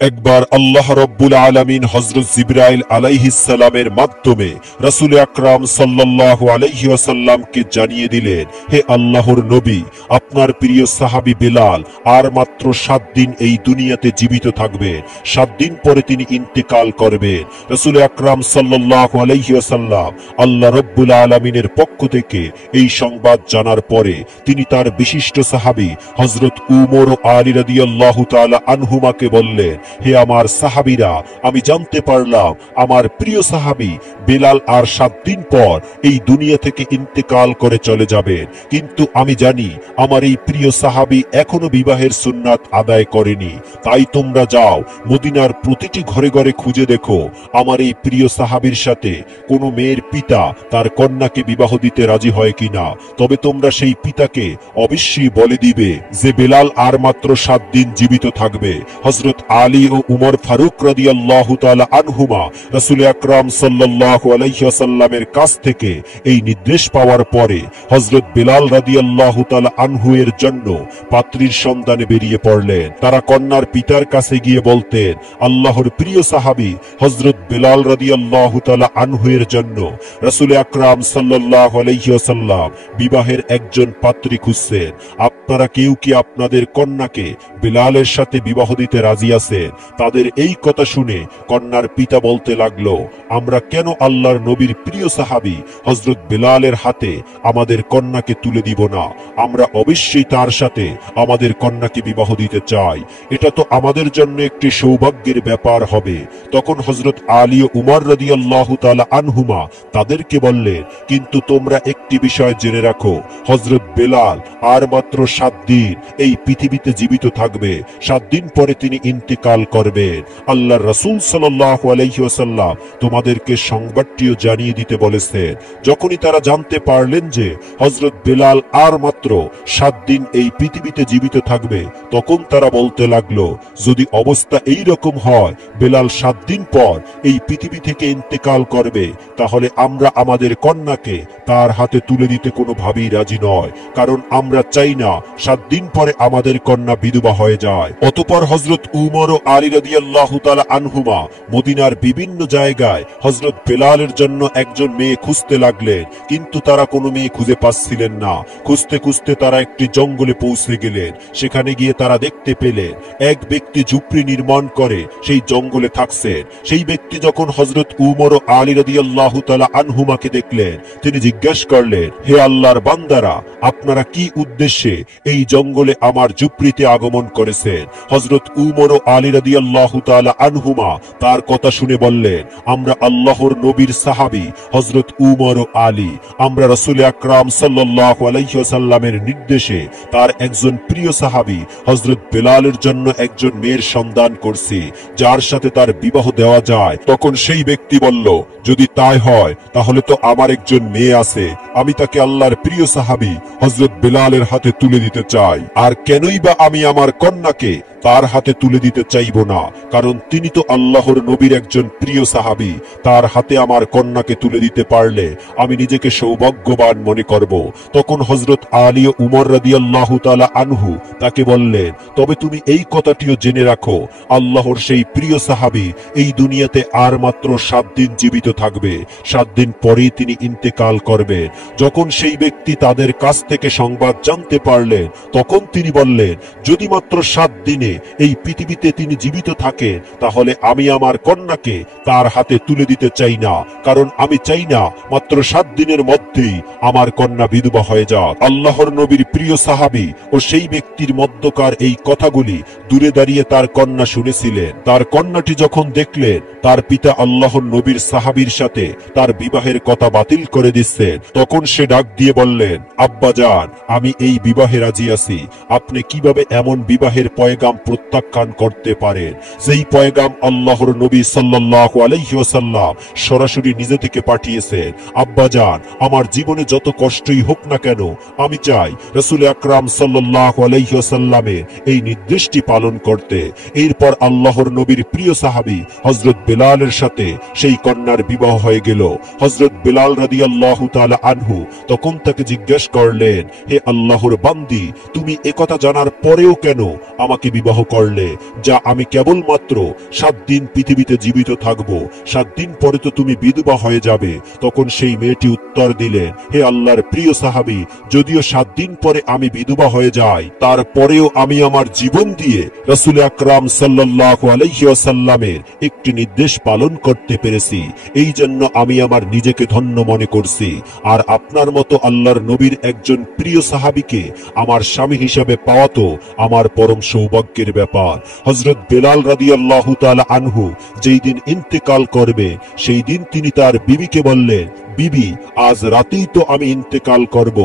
একবার আল্লাহ রব্বুল আলামিন হযরত জিবরাইল আলাইহিস সালামের মাধ্যমে রাসূল আকরাম সাল্লাল্লাহু আলাইহি ওয়াসাল্লামকে জানিয়ে দিলেন, হে আল্লাহর নবী, আপনার প্রিয় সাহাবী বেলাল আর মাত্র 7 দিন এই দুনিয়াতে জীবিত থাকবেন। 7 দিন পরে তিনি ইন্তেকাল করবেন। রাসূল আকরাম সাল্লাল্লাহু আলাইহি ওয়াসাল্লাম আল্লাহ রব্বুল আলামিনের পক্ষ থেকে এই সংবাদ জানার পরে তিনি তার বিশিষ্ট সাহাবী হযরত উমর ও আলী রাদিয়াল্লাহু তাআলা আনহুমাকে বললেন, হে আমার সাহাবীরা, আমি জানতে পারলাম আমার প্রিয় সাহাবী বেলাল আর 7 দিন পর এই দুনিয়া থেকে ইন্তেকাল করে চলে যাবেন, কিন্তু আমি জানি আমার এই প্রিয় সাহাবী এখনো বিবাহের সুন্নাত আদায় করেনি। তাই তোমরা যাও, মদিনার প্রতিটি ঘরে ঘরে খুঁজে দেখো আমার এই প্রিয় সাহাবীর সাথে কোনো মেয়ের পিতা তার কন্যাকে বিবাহ দিতে রাজি হয় কিনা। তবে তোমরা সেই পিতাকে অবশ্যই বলে দিবে যে বেলাল আর মাত্র 7 দিন জীবিত থাকবে। হযরত আলী ও উমর ফারুক রাদিয়াল্লাহু তাআলা আনহুমা রাসূল আকরাম সাল্লাল্লাহু আলাইহি ওয়াসাল্লামের কাছ থেকে এই নির্দেশ পাওয়ার পরে হযরত বেলাল রাদিয়াল্লাহু তাআলা আনহু এর জন্য পাত্রীর সন্ধানে বেরিয়ে পড়লেন। তারা কন্যার পিতার কাছে গিয়ে বলতেন, আল্লাহর প্রিয় সাহাবী হযরত বেলাল রাদিয়াল্লাহু তাআলা আনহু এর জন্য রাসূল আকরাম সাল্লাল্লাহু আলাইহি ওয়াসাল্লাম বিবাহের একজন পাত্রী খুঁজছেন। আপনারা কেউ কি আপনাদের কন্যাকে বেলালের সাথে বিবাহ দিতে রাজি আছেন? তাদের এই কথা শুনে কন্যার পিতা বলতে লাগলো, আমরা কেন আল্লাহর নবীর প্রিয় সাহাবী হযরত বেলালের হাতে আমাদের কন্যাকে তুলে দিব না? আমরা অবশ্যই তার সাথে আমাদের কন্যাকে বিবাহ দিতে চাই। এটা তো আমাদের জন্য একটি সৌভাগ্যের ব্যাপার হবে। তখন হযরত আলী ও উমর রাদিয়াল্লাহু তাআলা আনহুমা তাদেরকে বললেন, কিন্তু তোমরা একটি বিষয় জেনে রাখো, হযরত বেলাল আর মাত্র 7 দিন এই পৃথিবীতে জীবিত থাকবে। 7 দিন পরে তিনি ইন্তেকাল করবেন। আল্লাহর রাসূল সাল্লাল্লাহু আলাইহি ওয়াসাল্লাম তোমাদেরকে সংবাদটিও জানিয়ে দিতে বলেছেন। যখনই তারা জানতে পারলেন যে হযরত বেলাল আর মাত্র 7 দিন এই পৃথিবীতে জীবিত থাকবে, তখন তারা বলতে লাগলো, যদি অবস্থা এই রকম হয় বেলাল 7 দিন পর এই পৃথিবী থেকে ইন্তেকাল করবে, তাহলে আমরা আমাদের কন্যাকে তার হাতে তুলে দিতে কোনোভাবেই রাজি নয়, কারণ আমরা চাই না 7 দিন পরে আমাদের কন্যা বিধবা হয়ে যায়। অতঃপর হযরত উমর ও আলী রাদিয়াল্লাহু তাআলা আনহুমা মদিনার বিভিন্ন জায়গায় হযরত বেলালের জন্য একজন মেয়ে খুঁজতে লাগলেন, কিন্তু তারা কোনো মেয়ে খুঁজে পাচ্ছিলেন না। খুঁজতে খুঁজতে তারা একটি জঙ্গলে পৌঁছে গেলেন। সেখানে গিয়ে তারা দেখতে পেলেন এক ব্যক্তি ঝুপড়ি নির্মাণ করে সেই জঙ্গলে থাকছেন। সেই ব্যক্তি যখন হযরত উমর ও আলী রাদিয়াল্লাহু তাআলা আনহুমাকে দেখলেন, তিনি জিজ্ঞাসা করলেন, হে আল্লাহর বান্দারা, আপনারা কি উদ্দেশ্যে এই জঙ্গলে আমার ঝুপড়িতে আগমন করেছেন? হযরত উমর ও আলী রাদিয়াল্লাহু তাআলা আনহুমা তার কথা শুনে বললেন, আমরা আল্লাহর নবীর সাহাবী হযরত উমর ও আলী, আমরা রাসূল আকরাম সাল্লাল্লাহু আলাইহি ওয়াসাল্লামের নির্দেশে তার একজন প্রিয় সাহাবী হযরত বেলালের জন্য একজন মেয়ের সন্ধান করছি, যার সাথে তার বিবাহ দেওয়া যায়। তখন সেই ব্যক্তি বলল, যদি তাই হয় তাহলে তো আমার একজন মেয়ে আছে, আমি তাকে আল্লাহর প্রিয় সাহাবী হযরত বেলালের হাতে তুলে দিতে চাই। আর কেনই বা আমি আমার কন্যাকে তার হাতে তুলে দিতে চাইব না, কারণ তিনি তো আল্লাহর নবীর একজন প্রিয় সাহাবী। তার হাতে আমার কন্যাকে তুলে দিতে পারলে আমি নিজেকে সৌভাগ্যবান মনে করব। তখন হযরত আলী ও উমর রাদিয়াল্লাহু তাআলা আনহু তাকে বললেন, তবে তুমি এই কথাটিও জেনে রাখো, আল্লাহর সেই প্রিয় সাহাবী এই দুনিয়াতে আর মাত্র 7 দিন জীবিত থাকবে। 7 দিন পরেই তিনি ইন্তেকাল করবেন। যখন সেই ব্যক্তি তাদের কাছ থেকে সংবাদ জানতে পারলেন, তখন তিনি বললেন, যদি মাত্র 7 দিনে এই পৃথিবীতে তিনি জীবিত থাকেন, তাহলে আমি আমার কন্যাকে তার হাতে তুলে দিতে চাই না, কারণ আমি চাই না মাত্র 7 দিনের মধ্যেই আমার কন্যা বিধবা হয়ে যাক। আল্লাহর নবীর প্রিয় সাহাবী ও সেই ব্যক্তির মধ্যকার এই কথাগুলি দূরে দাঁড়িয়ে তার কন্যা শুনেছিলেন। তার কন্যাটি যখন দেখলেন তার পিতা আল্লাহর নবীর সাহাবীর সাথে তার বিবাহের কথা বাতিল করে দিচ্ছেন, তখন সে ডাক দিয়ে বললেন, আব্বাজান, আমি এই বিবাহে রাজি আছি। আপনি কিভাবে এমন বিবাহের পয়গাম প্রত্যাখ্যান করতে পারেন, যেই পয়গাম আল্লাহর নবী সাল্লাল্লাহু আলাইহি ওয়াসাল্লাম সরাসরি নিজে থেকে পাঠিয়েছেন? আব্বাজান, আমার জীবনে যত কষ্টই হোক না কেন, আমি চাই রাসূল আকরাম সাল্লাল্লাহু আলাইহি ওয়াসাল্লামের এই নির্দেশটি পালন করতে। এরপর আল্লাহর নবীর প্রিয় সাহাবী হযরত বেলালের সাথে সেই কন্যার বিবাহ হয়ে গেল। হযরত বেলাল রাদিয়াল্লাহু তাআলা আনহু তখন তাকে জিজ্ঞাসা করলেন, হে আল্লাহর বান্দি, তুমি একথা জানার পরেও কেন আমাকে বিবাহ বিবাহ করলে, যা আমি কেবলমাত্র 7 দিন পৃথিবীতে জীবিত থাকব, 7 দিন পরে তো তুমি বিধবা হয়ে যাবে। তখন সেই মেয়েটি উত্তর দিলেন, হে আল্লাহর প্রিয় সাহাবী, যদিও 7 দিন পরে আমি বিধবা হয়ে যাই, তারপরেও আমি আমার জীবন দিয়ে রাসূল আকরাম সাল্লাল্লাহু আলাইহি ওয়াসাল্লামের একটি নির্দেশ পালন করতে পেরেছি, এই জন্য আমি আমার নিজেকে ধন্য মনে করছি। আর আপনার মতো আল্লাহর নবীর একজন প্রিয় সাহাবীকে আমার স্বামী হিসেবে পাওয়া তো আমার পরম সৌভাগ্যের ব্যাপার। হযরত বেলাল রাদিয়াল্লাহু তাআলা আনহু যেই দিন ইন্তেকাল করবে, সেই দিন তিনি তার বিবিকে বললেন, বিবি, আজ রাতেই তো আমি ইন্তেকাল করব,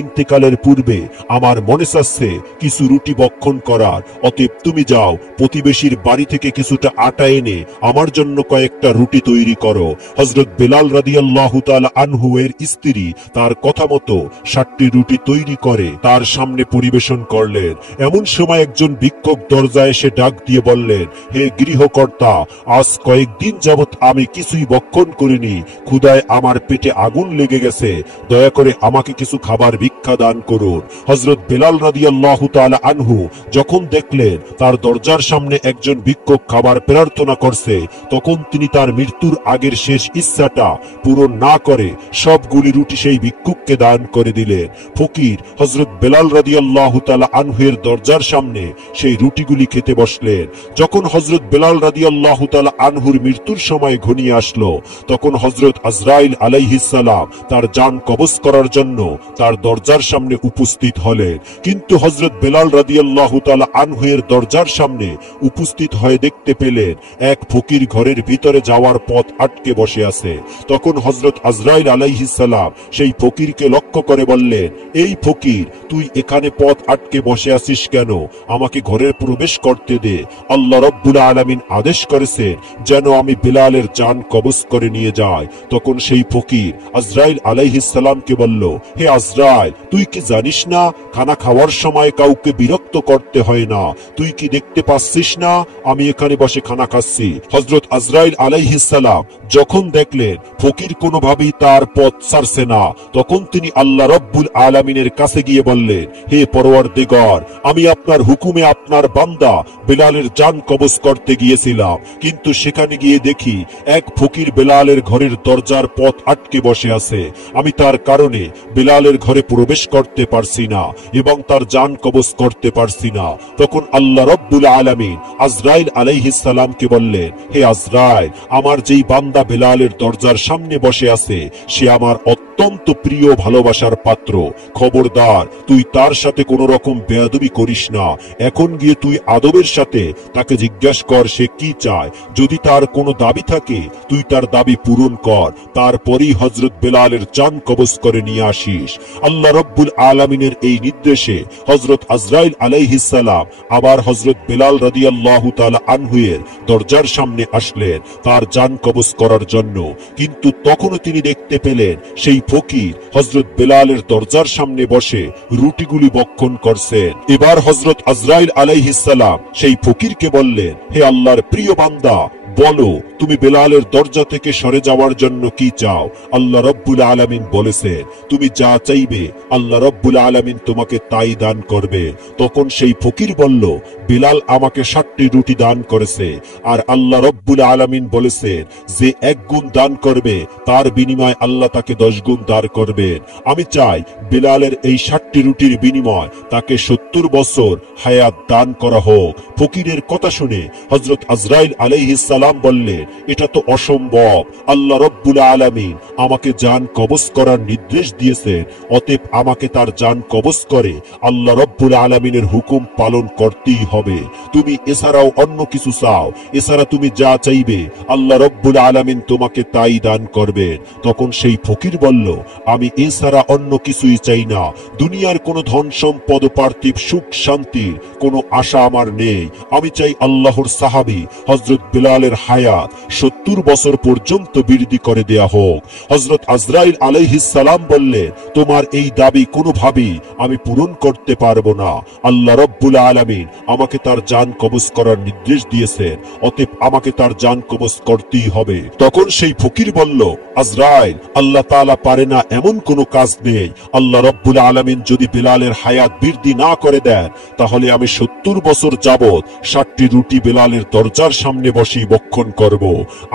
ইন্তেকালের পূর্বে আমার মনে চাচ্ছে কিছু রুটি ভক্ষণ করার, অতএব তুমি যাও প্রতিবেশীর বাড়ি থেকে কিছুটা আটা এনে আমার জন্য কয়েকটা রুটি তৈরি করো। হযরত বেলাল রাদিয়াল্লাহু তাআলা আনহু এর স্ত্রী তার কথা মতো 60টি রুটি তৈরি করে তার সামনে পরিবেশন করলেন। এমন সময় একজন ভিক্ষুক দরজায় এসে ডাক দিয়ে বললেন, হে গৃহকর্তা, আজ কয়েকদিন যাবৎ আমি কিছুই ভক্ষণ করিনি, ক্ষুধায় আমার পেটে আগুন লেগে গেছে, দয়া করে আমাকে কিছু খাবার ভিক্ষা দান করুন। হযরত বেলাল রাদিয়াল্লাহু তাআলা আনহু যখন দেখলেন তার দরজার সামনে একজন ভিক্ষুক খাবার প্রার্থনা করছে, তখন তিনি তার মৃত্যুর আগের শেষ ইচ্ছাটা পূরণ না করে সবগুলি রুটি সেই ভিক্ষুককে দান করে দিলেন। ফকির হযরত বেলাল রাদিয়াল্লাহু তাআলা আনহু এর দরজার সামনে সেই রুটিগুলি খেতে বসলেন। যখন হযরত বেলাল রাদিয়াল্লাহু তাআলা আনহুর মৃত্যুর সময় ঘনিয়ে আসলো, তখন হযরত আজরাইল আলাইহিস সালাম তার জান কবজ করার জন্য তার দরজার সামনে উপস্থিত হলেন। কিন্তু হযরত বেলাল রাদিয়াল্লাহু তাআলা আনহু এর দরজার সামনে উপস্থিত হয়ে দেখতে পেলেন এক ফকির ঘরের ভিতরে যাওয়ার পথ আটকে বসে আছে। তখন হযরত আজরাইল আলাইহিস সালাম সেই ফকিরকে লক্ষ্য করে বললেন, এই ফকির, তুই এখানে পথ আটকে বসে আছিস কেন? আমাকে ঘরের প্রবেশ করতে দে। আল্লাহ রাব্বুল আলামিন আদেশ করেছেন যেন আমি বেলালের জান কবজ করে নিয়ে যাই। তখন সেই ফকির আজরাইল আলাইহিস সালামকে বলল, হে আজরাইল, তুই কি জানিস না খানা খাওয়ার সময় কাউকে বিরক্ত করতে হয় না? তুই কি দেখতে পাচ্ছিস না আমি এখানে বসে খানা খাচ্ছি? হযরত আজরাইল আলাইহিস সালাম যখন দেখলেন ফকির কোনোভাবেই তার পথ ছাড়ছে না, তখন তিনি আল্লাহ রাব্বুল আলামিনের কাছে গিয়ে বললেন, হে পরওয়ারদিগার, আমি আপনার হুকুমে আপনার বান্দা বেলালের জান কবজ করতে গিয়েছিলাম, কিন্তু সেখানে গিয়ে দেখি এক ফকির বেলালের ঘরের দরজার পথ আটকে বসে আছে। আমি তার কারণে বেলালের ঘরে প্রবেশ করতে পারছি না এবং তার জান কবজ করতে পারছি না। তখন আল্লাহ রাব্বুল আলামিন আজরাইল আলাইহিস সালামকে বললেন, হে আজরাইল, আমার যেই বান্দা বেলালের দরজার সামনে বসে আছে সে আমার অত্যন্ত প্রিয় ভালোবাসার পাত্র। খবরদার, তুই তার সাথে কোনো রকম বেয়াদবি করিস না। এখন গিয়ে তুই আদবের সাথে তাকে জিজ্ঞাসা কর সে কি চায়। যদি তার কোনো দাবি থাকে তুই তার দাবি পূরণ কর, তারপরেই হযরত বেলালের জান কবজ করে নিয়ে আসিস। আল্লাহ রাব্বুল আলামিনের এই নির্দেশে হযরত আজরাইল আলাইহিস সালাম আবার হযরত বেলাল রাদিয়াল্লাহু তাআলা আনহু এর দরজার সামনে আসলেন তার জান কবজ করার জন্য। কিন্তু তখনও তিনি দেখতে পেলেন সেই ফকির হযরত বেলালের দরজার সামনে বসে রুটিগুলি ভক্ষণ করছেন। এবার হযরত আজরাইল আলাইহিস সালাম সেই ফকিরকে বললেন, হে আল্লাহর প্রিয় বান্দা, বলো তুমি বেলালের দরজা থেকে সরে যাওয়ার জন্য কি চাও? আল্লাহ রাব্বুল আলামিন বলেছেন তুমি যা চাইবে আল্লাহ রাব্বুল আলামিন তোমাকে তাই দান করবে। তখন সেই ফকির বলল, বেলাল আমাকে 60টি রুটি দান করেছে, আর আল্লাহ রাব্বুল আলামিন বলেছেন যে 1 গুণ দান করবে তার বিনিময়ে আল্লাহ তাকে 10 গুণ দান করবেন। আমি চাই বেলালের এই 60টি রুটির বিনিময় তাকে 70 বছর হায়াত দান করা হোক। ফকিরের কথা শুনে হযরত আজরাইল আলাইহিস সালাম বললেন, এটা তো অসম্ভব। আল্লাহ রাব্বুল আলামিন আমাকে জান কবজ করার নির্দেশ দিয়েছেন, অতএব আমাকে তার জান কবজ করে আল্লাহ রাব্বুল আলামিনের হুকুম পালন করতেই হবে। তুমি এছাড়াও অন্য কিছু চাও, এছাড়া তুমি যা চাইবে আল্লাহ রাব্বুল আলামিন তোমাকে তাই দান করবেন। তখন সেই ফকির বলল, আমি এছাড়া অন্য কিছুই চাই না। দুনিয়ার কোনো ধন সম্পদ, পার্থিব সুখ শান্তির কোনো আশা আমার নেই। আমি চাই আল্লাহর সাহাবী হযরত বেলালের বেলালের হায়াত 70 বছর পর্যন্ত বৃদ্ধি করে দেয়া হোক। হযরত আজরাইল আলাইহিস সালাম বললেন, তোমার এই দাবি কোনোভাবেই আমি পূরণ করতে পারবো না। আল্লাহ রাব্বুল আলামিন আমাকে তার জান কবজ করার নির্দেশ দিয়েছেন, অতএব আমাকে তার জান কবজ করতেই হবে। তখন সেই ফকির বলল, আজরাইল, আল্লাহ তাআলা পারে না এমন কোনো কাজ নেই। আল্লাহ রাব্বুল আলামিন যদি বেলালের হায়াত বৃদ্ধি না করে দেন, তাহলে আমি 70 বছর যাবত 60টি রুটি বেলালের দরজার সামনে বসে ভক্ষণ করব।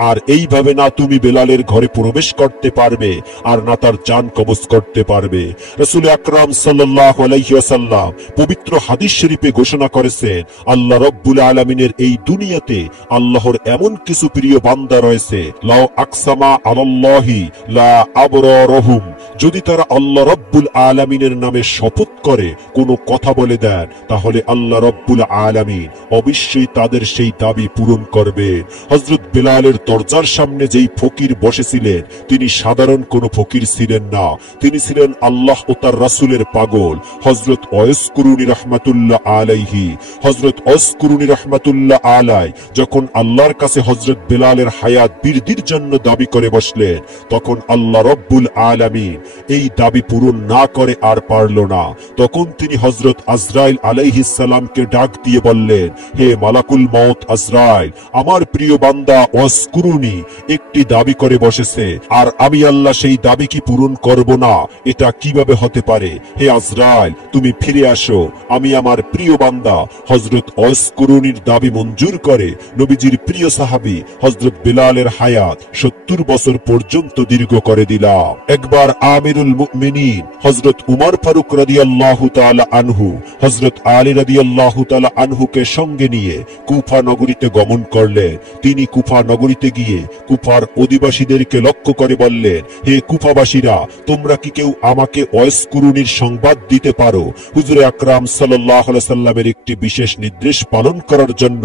আর এইভাবে না তুমি বেলালের ঘরে প্রবেশ করতে পারবে, আর না তার জান কবজ করতে পারবে। রাসূল আকরাম সাল্লাল্লাহু আলাইহি ওয়াসাল্লাম পবিত্র হাদিস শরীফে ঘোষণা করেছেন, আল্লাহ রাব্বুল আলামিনের এই দুনিয়াতে আল্লাহর এমন কিছু প্রিয় বান্দা রয়েছে, লাউ আকসামা আলাল্লাহি লা আবরারহুম, যদি তারা আল্লাহ রাব্বুল আলামিনের নামে শপথ করে কোনো কথা বলে দেন, তাহলে আল্লাহ রাব্বুল আলামিন অবশ্যই তাদের সেই দাবি পূরণ করবে। হযরত বেলালের দরজার সামনে যেই ফকির বসেছিলেন, তিনি সাধারণ কোনো ফকির ছিলেন না, তিনি ছিলেন আল্লাহ ও তার রাসূলের পাগল হযরত ওয়াইস কুরুনী রাহমাতুল্লাহ আলাইহি। হযরত ওয়াইস কুরুনী রাহমাতুল্লাহ আলাই যখন আল্লাহর কাছে হযরত বেলালের হায়াত বৃদ্ধির জন্য দাবি করে বসলেন, তখন আল্লাহ রাব্বুল আলামিন এই দাবি পূরণ না করে আর পারল না। তখন তিনি হযরত আজরাইল আলাইহিস সালামকে ডাক দিয়ে বললেন, হে মালাকুল মউত আজরাইল, আমার প্রিয় বান্দা ওয়াইস কুরুনী একটি দাবি করে বসেছে, আর আমি আল্লাহ সেই দাবি কি পূরণ করব না? এটা কিভাবে হতে পারে? হে আজরাইল, তুমি ফিরে আসো। আমি আমার প্রিয় বান্দা হযরত ওয়াইস কুরুনীর দাবি মঞ্জুর করে নবীজির প্রিয় সাহাবী হযরত বেলালের হায়াত 70 বছর পর্যন্ত দীর্ঘ করে দিলাম। একবার আমিরুল মুমিনিন হযরত উমর ফারুক রাদিয়াল্লাহু তাআলা আনহু হযরত আলী রাদিয়াল্লাহু তাআলা আনহুকে সঙ্গে নিয়ে কুফা নগরীতে গমন করলেন। তিনি কুফা নগরীতে গিয়ে কুফার অধিবাসীদেরকে লক্ষ্য করে বললেন, হে কুফাবাসীরা, তোমরা কি কেউ আমাকে ওয়াইস কুরুনীর সংবাদ দিতে পারো? হুজুর আকরাম সাল্লাল্লাহু আলাইহি সাল্লামের একটি বিশেষ নির্দেশ পালন করার জন্য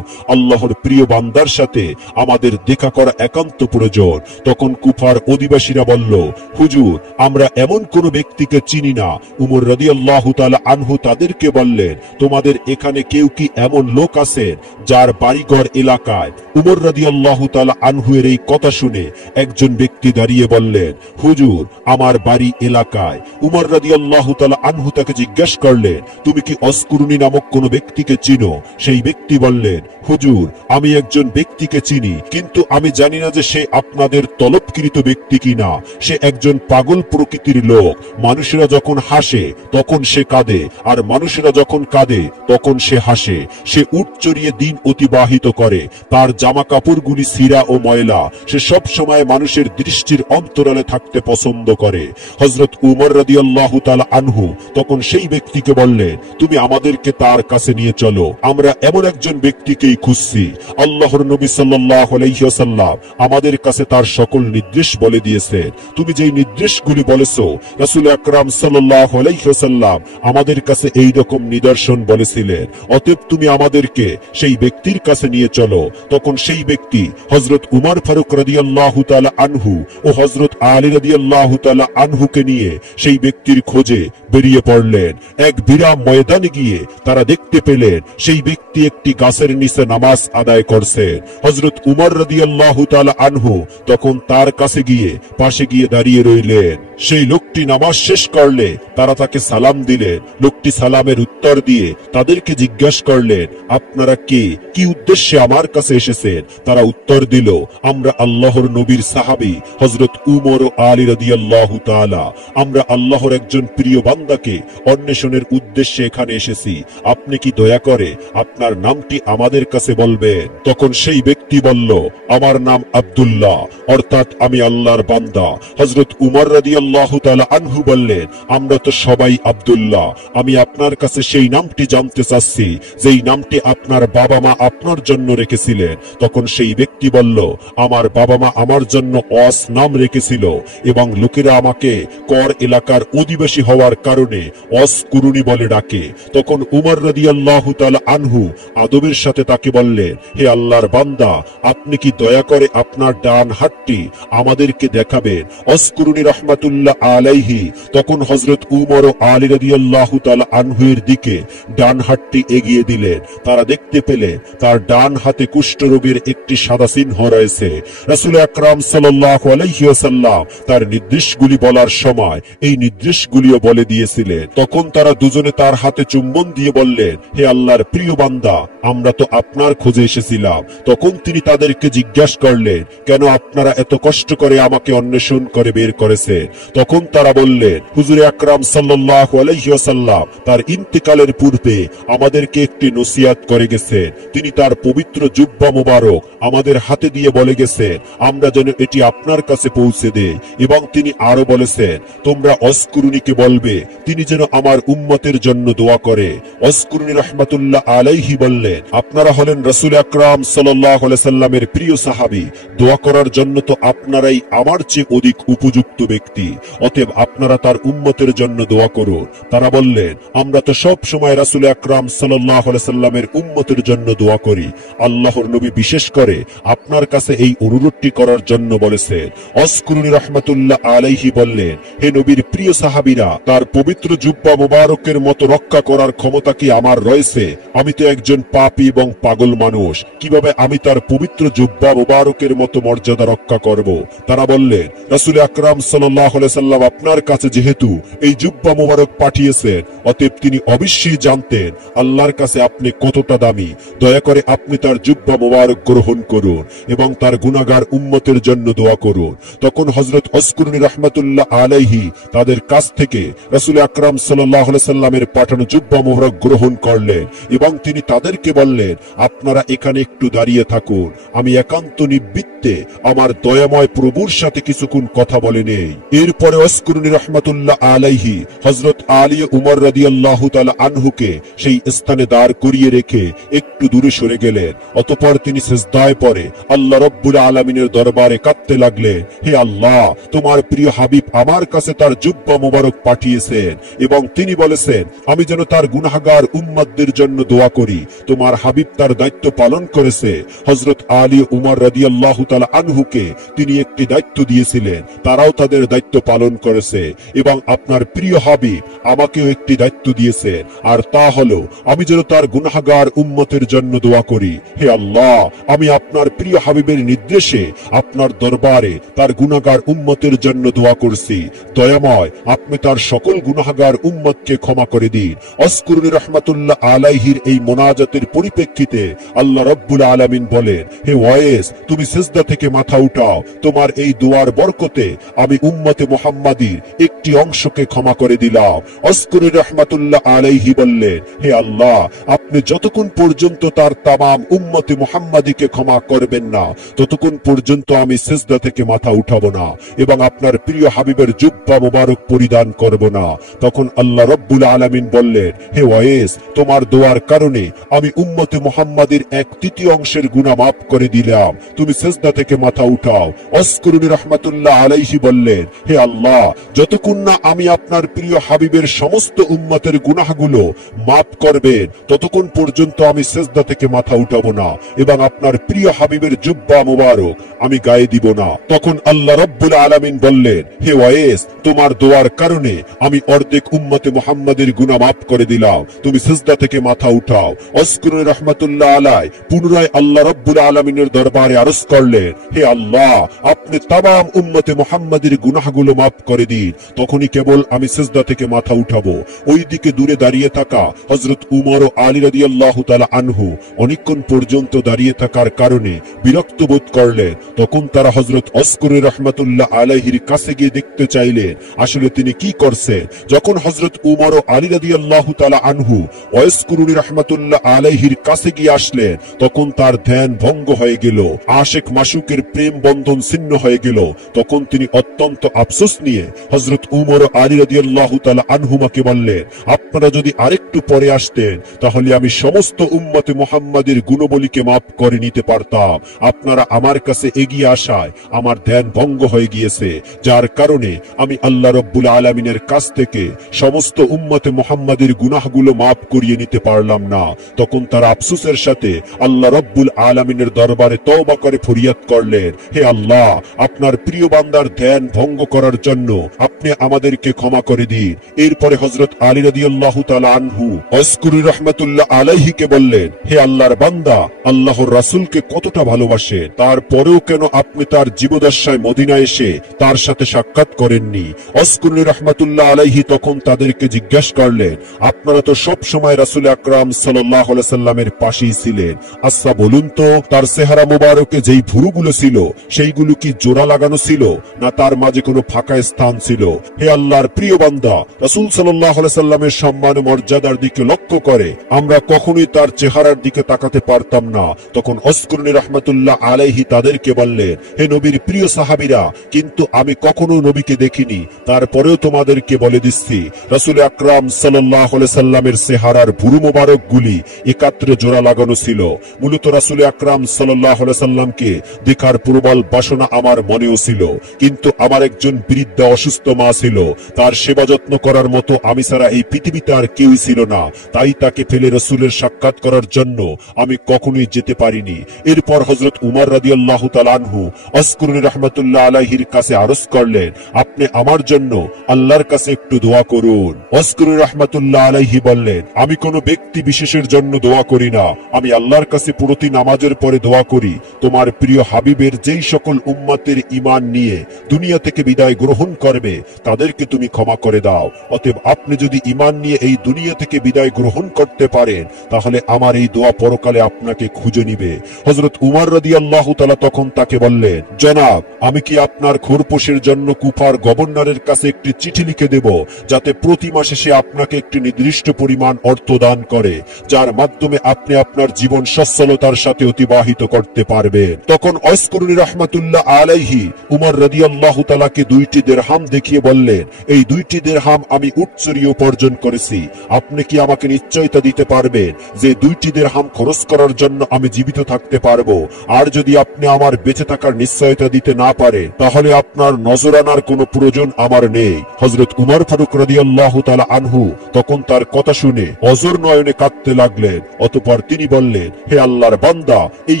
আল্লাহর প্রিয় বান্দার সাথে আমাদের দেখা করা একান্ত প্রয়োজন। তখন কুফার অধিবাসীরা বলল, হুজুর, আমরা এমন কোন ব্যক্তিকে চিনি না। উমর রাদিয়াল্লাহু তাআলা আনহু তাদেরকে বললেন, তোমাদের এখানে কেউ কি এমন লোক আছেন যার বাড়িঘর এলাকায়? উমর রাদিয়াল্লাহু তাআলা আনহু এর এই কথা শুনে একজন ব্যক্তি দাঁড়িয়ে বললেন, হুজুর, আমার বাড়ি এলাকায়। উমর রাদিয়াল্লাহু তাআলা আনহু তাকে জিজ্ঞাসা করলেন, তুমি কি ওয়াইস কুরুনী নামক কোন ব্যক্তিকে চিনো? সেই ব্যক্তি বললেন, হুজুর, আমি একজন ব্যক্তিকে চিনি, কিন্তু আমি জানি না যে সে আপনাদের তলবকৃত ব্যক্তি কিনা। সে একজন পাগল প্রকৃতির লোক। মানুষেরা যখন হাসে তখন সে কাঁদে, আর মানুষেরা যখন কাঁদে তখন সে হাসে। সে উট চড়িয়ে দিন অতিবাহিত করে। তার জামা কাপড়গুলি ছিঁড়া ও ময়লা। সে সব সময় মানুষের দৃষ্টির অন্তরালে থাকতে পছন্দ করে। হযরত উমর রাদিয়াল্লাহু তাআলা আনহু তখন সেই ব্যক্তিকে বললেন, তুমি আমাদেরকে তার কাছে নিয়ে চলো, আমরা এমন একজন ব্যক্তিকেই খুঁজছি। আল্লাহর নবী সাল্লাল্লাহু আলাইহি ওয়াসাল্লাম আমাদের কাছে তার সকল নির্দেশ বলে দিয়েছেন। তুমি যেই নির্দেশগুলি বলেছো, রাসূল আকরাম সাল্লাল্লাহু আলাইহি ওয়াসাল্লাম আমাদের কাছে এই রকম নিদর্শন বলেছিলেন, অতএব তুমি আমাদেরকে সেই ব্যক্তির কাছে নিয়ে চলো। তখন সেই ব্যক্তি হযরত উমর ফারুক রাদিয়াল্লাহু তাআলা আনহু ও হযরত আলী রাদিয়াল্লাহু তাআলা আনহুকে নিয়ে সেই ব্যক্তির খোঁজে বেরিয়ে পড়লেন। এক বিরাম ময়দানে গিয়ে তারা দেখতে পেলেন সেই ব্যক্তি একটি গাছের নিচে নামাজ আদায় করছেন। হযরত উমর রাদিয়াল্লাহু তাআলা আনহু তখন তার কাছে গিয়ে পাশে গিয়ে দাঁড়িয়ে রইলেন। সেই লোকটি নামাজ শেষ করলে তারা তাকে সালাম দিলেন। লোকটি সালামের উত্তর দিয়ে তাদেরকে জিজ্ঞাসা করলেন, আপনারা কে? কি উদ্দেশ্যে আমার কাছে এসেছেন? তারা উত্তর দিল, আমরা আল্লাহর নবীর সাহাবী হযরত উমর ও আলী রাদিয়াল্লাহু তাআলা। আমরা আল্লাহর একজন প্রিয় বান্দাকে অন্বেষণের উদ্দেশ্যে এখানে এসেছি। আপনি কি দয়া করে আপনার নামটি আমাদের কাছে বলবেন? তখন সেই ব্যক্তি বলল, আমার নাম আব্দুল্লাহ, অর্থাৎ আমি আল্লাহর বান্দা। হযরত উমর রাদিয়াল্লাহু তাআলা আনহু বললেন, আমরা তো সবাই আব্দুল্লাহ। আমি আপনার কাছে সেই নামটি জানতে চাচ্ছি যেই নামটি আপনার বাবা মা আপনার জন্য রেখেছিলেন। তখন সেই ব্যক্তি বলল, আমার বাবা মা আমার জন্য ওয়াস নাম রেখেছিল এবং লোকেরা আমাকে কর এলাকার অধিবাসী হওয়ার কারণে ওয়াস কুরুনী বলে ডাকে। তখন উমর রাদিয়াল্লাহু তাআলা আনহু আদবের সাথে তাকে বললেন, হে আল্লাহর বান্দা, আপনি কি দয়া করে আপনার ডান হাতটি আমাদেরকে দেখাবেন? ওয়াস কুরুনী রাহমাতুল্লাহ রহমাতুল্লাহ আলাইহি তখন হযরত উমর ও আলী রাদিয়াল্লাহু তাআলা আনহুর দিকে ডান হাতটি এগিয়ে দিলেন। তারা দেখতে পেলে তার ডান হাতে কুষ্ঠরোগের একটি সাদা চিহ্ন রয়েছে। রাসূল আকরাম সাল্লাল্লাহু আলাইহি ওয়াসাল্লাম তার নির্দেশগুলি বলার সময় এই নির্দেশগুলিও বলে দিয়েছিলেন। তখন তারা দুজনে তার হাতে চুম্বন দিয়ে বললেন, হে আল্লাহর প্রিয় বান্দা, আমরা তো আপনার খোঁজে এসেছিলাম। তখন তিনি তাদেরকে জিজ্ঞাসা করলেন, কেন আপনারা এত কষ্ট করে আমাকে অন্বেষণ করে বের করেছেন? তখন তারা বললেন, হুজুর আকরাম সাল্লাল্লাহু আলাইহি ওয়াসাল্লাম তার ইন্তেকালের পূর্বে আমাদেরকে একটি নসিহত করে গেছেন। তিনি তার পবিত্র জুব্বা মোবারক আমাদের হাতে দিয়ে বলে গেছেন আমরা যেন এটি আপনার কাছে পৌঁছে দেই, এবং তিনি আরো বলেছেন, তোমরা অস্কুরুনিকে বলবে তিনি যেন আমার উম্মতের জন্য দোয়া করে। অস্কুরুনি রহমাতুল্লাহ আলাইহি বললেন, আপনারা হলেন রাসূল আকরাম সাল্লাল্লাহু আলাইহি সাল্লামের প্রিয় সাহাবী, দোয়া করার জন্য তো আপনারাই আমার চেয়ে অধিক উপযুক্ত ব্যক্তি, অতএব আপনারা তার উম্মতের জন্য দোয়া করুন। তারা বললেন, আমরা তো সব সময় রাসূল আকরাম সাল্লাল্লাহু আলাইহি সাল্লামের উম্মতের জন্য দোয়া করি। আল্লাহর নবী বিশেষ করে আপনার কাছে এই অনুরোধটি করার জন্য বলেছেন। অস্কুরুনি রহমাতুল্লাহ আলাইহি বললেন, হে নবীর প্রিয় সাহাবীরা, তার পবিত্র জুব্বা মুবারকের মতো রক্ষা করার ক্ষমতা কি আমার রয়েছে? আমি তো একজন পাপী এবং পাগল মানুষ, কিভাবে আমি তার পবিত্র জুব্বা মুবারকের মতো মর্যাদা রক্ষা করব? তারা বললেন, রাসূল আকরাম সাল্লাল্লাহু আলাইহি সাল্লাম আপনার কাছে যেহেতু এই জুব্বা মুবারক পাঠিয়েছেন, অতএব তিনি অবশ্যই জানতেন আল্লাহর কাছে আপনি কতটা দামি। দয়া করে আপনি তার জুব্বা মুবারক গ্রহণ করুন এবং তার গুনাহগার উম্মতের জন্য দোয়া করুন। তখন হযরত অস্কুরুনি রাহমাতুল্লাহ আলাইহি তাদের কাছ থেকে রাসূল আকরাম সাল্লাল্লাহু আলাইহি সাল্লামের পাঠানো জুব্বা মুবারক গ্রহণ করলেন এবং তিনি তাদেরকে বললেন, আপনারা এখানে একটু দাঁড়িয়ে থাকুন, আমি একান্ত নিবৃত্তে আমার দয়াময় প্রভুর সাথে কিছুক্ষণ কথা বলে নেই। এরপরে অস্কুরুনি রাহমাতুল্লাহ আলাইহি হযরত আলী উমর রাদিয়াল্লাহু তাআলা আনহুকে সেই স্থানে দাঁড় করিয়ে রেখে একটু দূরে সরে গেলেন। অতঃপর তিনি সিজদায় পড়ে আল্লাহ রাব্বুল আলামিনের দরবারে কাঁদতে লাগলেন, হে আল্লাহ, তোমার প্রিয় হাবিব আমার কাছে তার জুব্বা মুবারক পাঠিয়েছেন এবং তিনি বলেছেন আমি যেন তার গুনাহগার উম্মতদের জন্য দোয়া করি। তোমার হাবিব তার দায়িত্ব পালন করেছে। হযরত আলী উমর রাদিয়াল্লাহু তাআলা আনহুকে তিনি একটি দায়িত্ব দিয়েছিলেন, তারাও তাদের দায়িত্ব পালন করেছে, এবং আপনার প্রিয় হাবিব আমাকেও একটি দায়িত্ব দিয়েছেন, আর তা হলো আমি যেন তার গুনাহগার উম্মতের জন্য দোয়া করি। হে আল্লাহ, আমি আপনার প্রিয় হাবিবের নির্দেশে আপনার দরবারে তার গুনাহগার উম্মতের জন্য দোয়া করছি। দয়াময়, আপনি তার সকল গুনাহগার উম্মতকে ক্ষমা করে দিন। অস্কুরুনি রাহমাতুল্লাহ আলাইহির এই মোনাজাতের পরিপ্রেক্ষিতে আল্লাহ রাব্বুল আলামিন বলেন, হে ওয়াইস, তুমি সিজদা থেকে মাথা উঠাও, তোমার এই দোয়ার বরকতে আমি উম্মতে মুহাম্মাদীর একটি অংশকে ক্ষমা করে দিলাম। অস্কুরুনি রাহমাতুল্লাহ আলাইহি বললেন, হে আল্লাহ, আপনি যতক্ষণ পর্যন্ত তার তামাম উম্মতে মুহাম্মাদীকে ক্ষমা করবেন না, ততক্ষণ পর্যন্ত আমি সিজদা থেকে মাথা উঠাবো না এবং আপনার প্রিয় হাবিবের জুব্বা মুবারক পরিধান করব না। তখন আল্লাহ রাব্বুল আলামিন বললেন, হে ওয়াইস, তোমার দোয়ার কারণে আমি উম্মতে মুহাম্মাদের 1/3 অংশের গুনাহ মাফ করে দিলাম, তুমি সিজদা থেকে মাথা উঠাও। অস্কুরুনি রাহমাতুল্লাহ আলাইহি বললেন, হে আল্লাহ, যতক্ষণ না আমি আপনার প্রিয় হাবিবের সমস্ত উম্মতের গুনাহগুলো মাফ করবেন, ততক্ষণ পর্যন্ত আমি সিজদা থেকে মাথা উঠাবো না এবং আপনার প্রিয় হাবিবের জুব্বা মুবারক আমি গায়ে দিব না। তখন আল্লাহ রাব্বুল আলামিন বললেন, হে ওয়াইস, তোমার দোয়ার কারণে আমি অর্ধেক উম্মতে মুহাম্মাদের গুনাহ মাফ করে দিলাম, তুমি সিজদা থেকে মাথা উঠাও। অস্কুরুনি রাহমাতুল্লাহ আলাইহি পুনরায় আল্লাহ রাব্বুল আলামিনের দরবারে আরজ করলেন, হে আল্লাহ, আপনি তামাম উম্মতে মুহাম্মাদের গুনাহগুলো মাফ করে দিন, তখনই কেবল আমি সিজদা থেকে মাথা উঠাবো। ওইদিকে দূরে দাঁড়িয়ে থাকা হযরত উমর ও আলী রাদিয়াল্লাহু তাআলা আনহু অনেকক্ষণ পর্যন্ত দাঁড়িয়ে থাকার কারণে বিরক্ত বোধ করলেন। তখন তারা হযরত অস্কুরুনি রাহমাতুল্লাহ আলাইহির কাছে গিয়ে দেখতে চাইলেন আসলে তিনি কি করছেন। যখন হযরত উমর ও আলী রাদিয়াল্লাহু তাআলা আনহু অস্কুরুনি রাহমাতুল্লাহ আলাইহির কাছে গিয়ে আসলেন, তখন তার ধ্যান ভঙ্গ হয়ে গেল, আশিক মাশুকের প্রেম বন্ধন ছিন্ন হয়ে গেল। তখন তিনি অত্যন্ত আফসোস নিয়ে হযরত উমর ও আলী রাদিয়াল্লাহু তাআলা আনহুমাকে বললেন, আপনারা যদি আরেকটু পরে আসতেন তাহলে আমি সমস্ত উম্মতে মুহাম্মাদের গুণবলীকে মাফ করে নিতে পারতাম। আপনারা আমার কাছে এগিয়ে আসায় আমার ধ্যান ভঙ্গ হয়ে গিয়েছে, যার কারণে আমি আল্লাহ রাব্বুল আলামিনের কাছ থেকে সমস্ত উম্মতে মুহাম্মাদের গুনাহগুলো মাফ করিয়ে নিতে পারলাম না। তখন তারা আফসোসের সাথে আল্লাহ রাব্বুল আলামিনের দরবারে তওবা করে ফরিয়াদ করলেন, হে আল্লাহ, আপনার প্রিয় বান্দার ধ্যান ভঙ্গ করার করার জন্য আপনি আমাদেরকে ক্ষমা করে দিন। এরপরে হযরত আলী রাদিয়াল্লাহু তাআলা আনহু আশকুরি রাহমাতুল্লাহ আলাইহিকে বললেন, হে আল্লাহর বান্দা, আল্লাহর রাসূলকে কতটা ভালোবাসেন, তারপরেও কেন আপনি তার জীবদ্দশায় মদিনায় এসে তার সাথে সাক্ষাৎ করেননি? আশকুরি রাহমাতুল্লাহ আলাইহি তখন তাদেরকে জিজ্ঞাসা করলেন, আপনারা তো সব সময় রাসূল আকরাম সাল্লাল্লাহু আলাইহি সাল্লামের পাশেই ছিলেন, আচ্ছা বলুন তো তার চেহারা মোবারকে যেই ভুরুগুলো ছিল সেইগুলো কি জোড়া লাগানো ছিল, না তার মাঝে কোনো ফাঁকা স্থান ছিল? হে আল্লাহর প্রিয় বান্দা, রাসূল সাল্লাল্লাহু আলাইহি সাল্লামের সম্মান ও মর্যাদার দিকে লক্ষ্য করে আমরা কখনোই তার চেহারার দিকে তাকাতে পারতাম না। তখন আশকুরি রাহমাতুল্লাহ আলাইহি তাদেরকে বললেন, হে নবীর প্রিয় সাহাবীরা, কিন্তু আমি কখনো নবীকে দেখিনি, তারপরেও তোমাদেরকে বলে দিচ্ছি, রাসূল আকরাম সাল্লাল্লাহু আলাইহি সাল্লামের চেহারার ভুরু মোবারক গুলি একাত্রে জোড়া লাগানো ছিল। মূলত রাসূল আকরাম সাল্লাল্লাহু আলাইহি সাল্লামকে দেখার প্রবল বাসনা আমার মনেও ছিল, কিন্তু আমার একজন বৃদ্ধা অসুস্থ মা ছিল, তার সেবা যত্ন করার মতো আমি ছাড়া এই পৃথিবীতে আর কেউই ছিল না, তাই তাকে ফেলে রাসূলের সাক্ষাৎ করার জন্য আমি কখনোই যেতে পারিনি। এরপর হযরত উমর রাদিয়াল্লাহু তাআলা আনহু আশকুরি রাহমাতুল্লাহ আলাইহির কাছে আরজ করলেন, আপনি আমার জন্য আল্লাহর কাছে একটু দোয়া করুন। আশকুরি রাহমাতুল্লাহ আলাইহি বললেন, আমি কোনো ব্যক্তি বিশেষের জন্য দোয়া করি না, আমি আল্লাহর কাছে প্রতি নামাজের পরে দোয়া করি, তোমার প্রিয় হাবিবের যেই সকল উম্মতের ঈমান নিয়ে দুনিয়া থেকে বিদায় গ্রহণ করবে তাদেরকে তুমি ক্ষমা করে দাও। অতএব আপনি যদি ঈমান নিয়ে এই দুনিয়া থেকে বিদায় গ্রহণ করতে পারেন তাহলে আমার এই দোয়া পরকালে আপনাকে খুঁজে নিবে। হযরত উমর রাদিয়াল্লাহু তাআলা তখন তাকে বললেন, জনাব, আমি কি আপনার খোরপোশের জন্য কুফার গভর্নরের কাছে একটি চিঠি লিখে দেব, যাতে প্রতি মাসে সে আপনাকে একটি নির্দিষ্ট পরিমাণ অর্থ দান করে, যার মাধ্যমে আপনি আপনার জীবন সচ্ছলতার সাথে অতিবাহিত করতে পারবেন? তখন আশকুরি রাহমাতুল্লাহ আলাইহি উমর রাদিয়াল্লাহু তাআলাকে 2টি দিরহাম দেখিয়ে বললেন, এই 2টি দিরহাম আমি উৎসরিয়ে উপার্জন করেছি, আপনি কি আমাকে নিশ্চয়তা দিতে পারবেন যে 2টি দিরহাম খরচ করার জন্য আমি জীবিত থাকতে পারবো? আর যদি আপনি আমার বেঁচে থাকার নিশ্চয়তা দিতে না পারেন তাহলে আপনার নজরানার কোনো প্রয়োজন আমার নেই। হযরত উমর ফারুক রাদিয়াল্লাহু তাআলা আনহু তখন তার কথা শুনে অজর নয়নে কাঁদতে লাগলেন। অতঃপর তিনি বললেন, হে আল্লাহর বান্দা, এই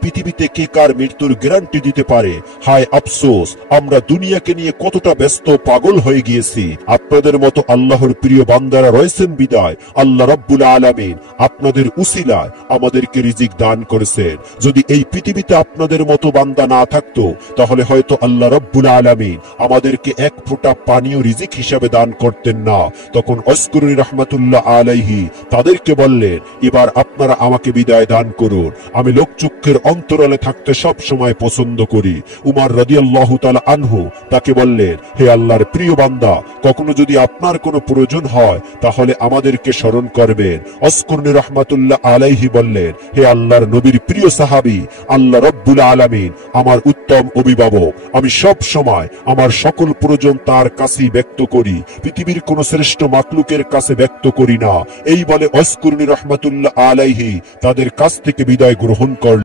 পৃথিবীতে কে কার মৃত্যুর গ্যারান্টি দিতে পারে? হায় আফসোস, আমরা দুনিয়াকে নিয়ে কতটা ব্যস্ত পাগল হয়ে গিয়েছি। আপনাদের মতো আল্লাহর প্রিয় বান্দারা রয়েছেন বিদায় আল্লাহ রাব্বুল আলামিন আপনাদের উসিলায় আমাদেরকে রিজিক দান করেছেন। যদি এই পৃথিবীতে আপনাদের মতো বান্দা না থাকতো তাহলে হয়তো আল্লাহ রাব্বুল আলামিন আমাদেরকে এক ফোঁটা পানীয় রিজিক হিসাবে দান করতেন না। তখন আশকুরি রাহমাতুল্লাহ আলাইহি তাদেরকে বললেন, এবার আপনারা আমাকে বিদায় দান করুন, আমি লোকচক্ষের অন্তরালে থাকতে সব সময় পছন্দ করি। উমর রাদিয়াল্লাহু তাআলা আনহু তাকে বললেন, হে আল্লাহর প্রিয় বান্দা, কখনো যদি আপনার কোনো প্রয়োজন হয় তাহলে আমাদেরকে স্মরণ করবেন। আশকুরি রাহমাতুল্লাহ আলাইহি বললেন, হে আল্লাহর নবীর প্রিয় সাহাবী, আল্লাহ রাব্বুল আলামিন আমার উত্তম অভিভাবক, আমি সব সময় আমার সকল প্রয়োজন তার কাছেই ব্যক্ত করি, পৃথিবীর কোন শ্রেষ্ঠ মাখলুকের কাছে ব্যক্ত করি না। এই বলে আশকুরি রাহমাতুল্লাহ আলাইহি তাদের কাছ থেকে বিদায় গ্রহণ করলেন।